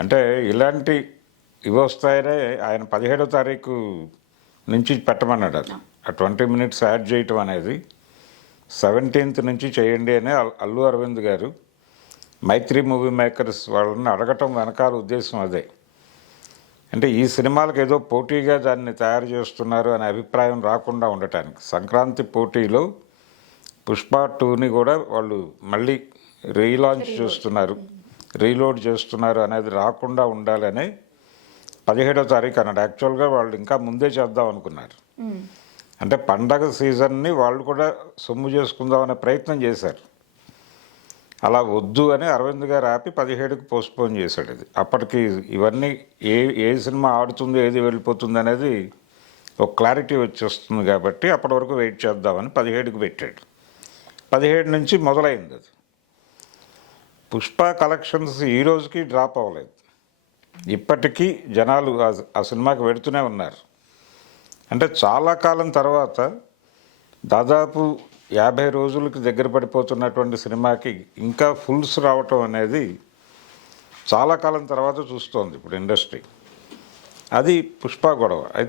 అంటే ఇలాంటి ఇవి వస్తాయనే ఆయన 17వ తారీఖు నుంచి పెట్టమన్నాడు. అది ఆ 20 minutes యాడ్ చేయటం అనేది 17th నుంచి చేయండి అని అల్లు అరవింద్ గారు మైత్రి మూవీ మేకర్స్ వాళ్ళని అడగటం వెనకాల ఉద్దేశం అదే. అంటే ఈ సినిమాలకు ఏదో పోటీగా దాన్ని తయారు చేస్తున్నారు అనే అభిప్రాయం రాకుండా ఉండటానికి సంక్రాంతి పోటీలో పుష్ప 2ని కూడా వాళ్ళు మళ్ళీ రీలాంచ్ చేస్తున్నారు, రీలోడ్ చేస్తున్నారు అనేది రాకుండా ఉండాలని 17వ తారీఖు అన్నాడు. యాక్చువల్గా వాళ్ళు ఇంకా ముందే చేద్దాం అనుకున్నారు. అంటే పండగ సీజన్ని వాళ్ళు కూడా సొమ్ము చేసుకుందాం అనే ప్రయత్నం చేశారు. అలా వద్దు అని అరవింద్ గారు ఆపి 17కి పోస్ట్పోన్ చేశాడు. ఇది అప్పటికి ఇవన్నీ ఏ సినిమా ఆడుతుంది, ఏది వెళ్ళిపోతుంది అనేది ఒక క్లారిటీ వచ్చేస్తుంది కాబట్టి అప్పటి వరకు వెయిట్ చేద్దామని 17కి పెట్టాడు. 17 నుంచి మొదలైంది అది. పుష్ప కలెక్షన్స్ ఈ రోజుకి డ్రాప్ అవ్వలేదు. ఇప్పటికీ జనాలు ఆ సినిమాకి వెడుతూనే ఉన్నారు. అంటే చాలా కాలం తర్వాత దాదాపు 50 రోజులకి దగ్గర పడిపోతున్నటువంటి సినిమాకి ఇంకా ఫుల్స్ రావటం అనేది చాలా కాలం తర్వాత చూస్తోంది ఇప్పుడు ఇండస్ట్రీ. అది పుష్ప గొడవ. అయితే